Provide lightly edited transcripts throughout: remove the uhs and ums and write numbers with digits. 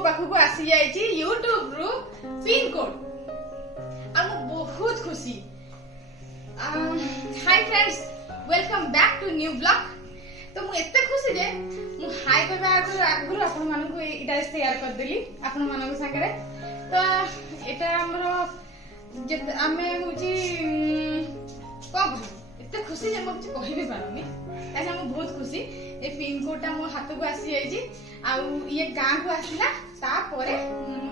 मो पाखु आसी जाइछि यूट्यूब रु पिन कोड आ मो बहुत खुशी। Hi friends, welcome back to new blog. तो मु एते खुशी जे मु हाय करबा आगु आपन मानकु इटा शेयर कर देली आपन मानक संगे। तो एटा हमरो जे आमे होची को एते खुशी जे मु कुछ कहि भी पारुनी, ताकि हम बहुत खुशी। ए पिन कोडटा मो हाथ को आसी जाइछि आ ये गां को आसिला, ता परे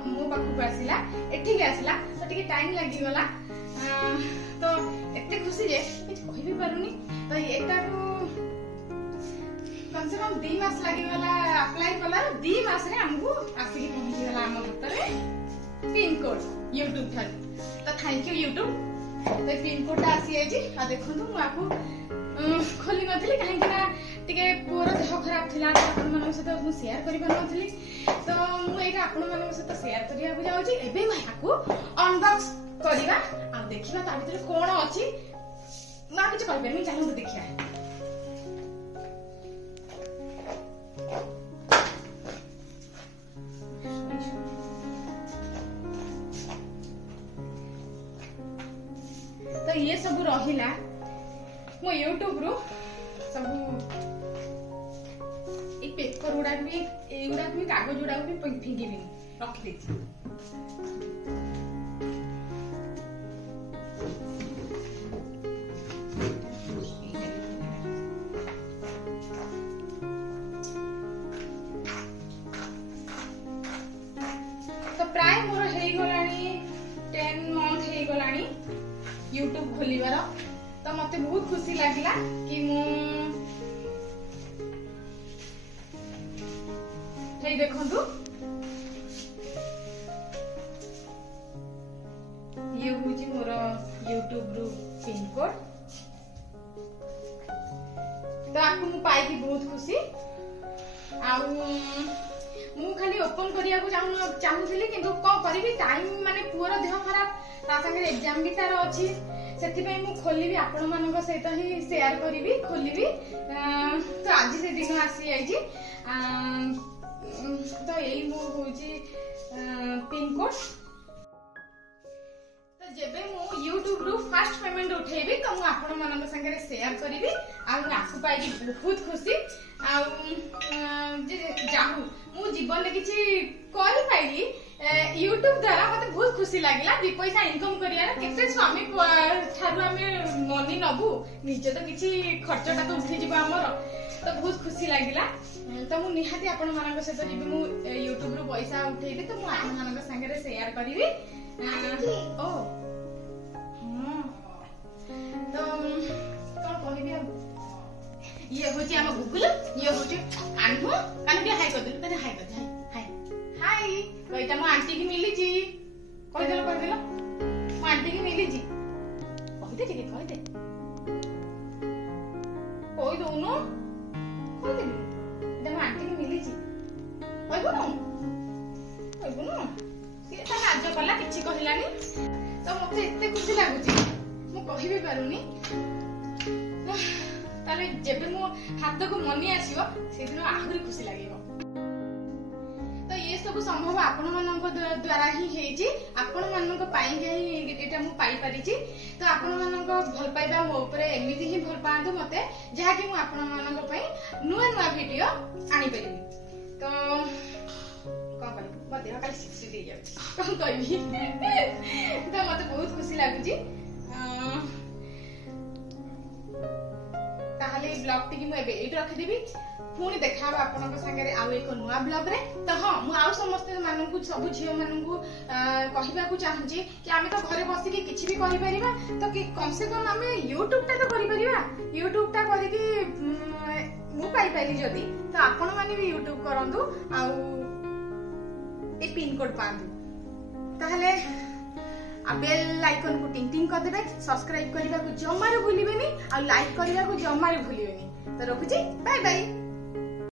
मो पाखु को आसिला, एठी के आसिला, तो टिके टाइम लागि गला। तो एते खुशी जे कुछ कहि भी पारुनी। तो एटा को कम से कम 2 मास लागि गला अप्लाई कला। 2 मास रे हमहु आसी के पहुंची गला हम हाथ में पिन कोड यूट्यूब था। तो थैंक यू यूट्यूब। तो पिन कोड आसी आइछि आ देखंतु मु आपको खोली नथली काहे ना टिके पूरा देह खराब थिला, आपन मानक से मु शेयर करि नथली। तो मु एटा आपन मानक से शेयर करिया को जाउछि। एबे मैं आपको अनबॉक्स करिवा आ देखिबा ता भीतर कोन अछि। मा किछ कहबे नहीं, चलो देखिया। तो ये सब रहिला मो यूट्यूब रो सब एक पेपर उडा भी एउडा भी कागज उडा भी फिंगी भी रख देछि। तो प्राय मोर हे गलानी 10 मंथ हे गलानी यूट्यूब खोलिबार। तो मते बहुत खुशी लागिला कि मु हे देखंतु ये होची मोर यूट्यूब रु पिन कोड। तो आपको मु पाई की बहुत खुशी। आ मु खाली ओपन करिया को चाहूଥିଲି, किंतु को करबी टाइम माने पूरा देह खराब, ता संगे एग्जाम भी तार अछि, सेति पई मु खोलिबी आपन मानक सहित ही शेयर करिबी खोलिबी। तो आज से दिन आसी आइछि। तो एई मो होची पिन कोड। तो जेबे मु यूट्यूब रु फर्स्ट पेमेंट उठेबी तो मु आपन मानक संगे शेयर करिबी। आ आपको पाई बहुत खुशी। आ जे जाहु मु जीवन में किछि करि पाइली यूट्यूब द्वारा, मते बहुत खुशी लागिला। 2 पैसा इनकम करियार केते स्वामी ठारु हमें मनी नबु, निजे तो किछि खर्चटा तो उठी जिबा हमर। तो बहुत खुशी लागिला। तो मु निहाती आपन मानक सहित जेबे मु यूट्यूब रु पैसा उठेबी तो मु आपन मानक संगे शेयर करिवि। ओ तो कोन कहबी अब, ये होची हम गुगल, ये होची आन्हु कान भी हाय कर दे, तने हाय कर दे। हाय हाय कइटा मो आंटी की मिली जी, कहि देलो मो आंटी की मिली जी, कहि दे ठीक कहि दे, कहि दोनो कहि दे एटा मो आंटी की मिली जी, कहि बोनो से ता लाज कला किछि कहिलानी। तो मते एते खुशी लागुची मु कहि भी पारुनी। ताले जेबे मो हाथ को मनी आसीबो से दिन आहुरी खुशी लागिबो। तो ये सब संभव आपण मानक द्वारा ही हेजी, आपण मानक पाई ही एटा मु पाई परिची। तो आपण मानक भल पाइबा मो ऊपर एमिति ही भल पांतु मते, जहा कि मु आपण मानक पई नुवा नुवा वीडियो आनी परिबी। तो कोन करबो मते काली सिक्स दे जाय कोन कहबी। तो मते बहुत खुशी लागुची। ताहले ब्लॉग टी मु एबे एट रखि देबी। पुणी देखा आपन संगे आउ एक नुआ ब्लॉग रे। तो हाँ मु आउ समस्त मानकु सब झियो मानकु कहिबा को चाहूची कि आमे तो घरे बसी के किछि भी करि परिबा। तो कि कम से कम आमे यूट्यूब टा तो करि परिबा। यूट्यूब टा करि कि मु पाई पाइली जदी, तो आपन माने भी यूट्यूब करंतु आउ ए पिन कोड पांतु। ताहले आ बेल आइकन को टिंग टिंग कर देबे। सब्सक्राइब करिबा को जमारे भूलिबेनी आ लाइक करिबा को जमारे भूलिबेनी। तो रखुची, बाय बाय।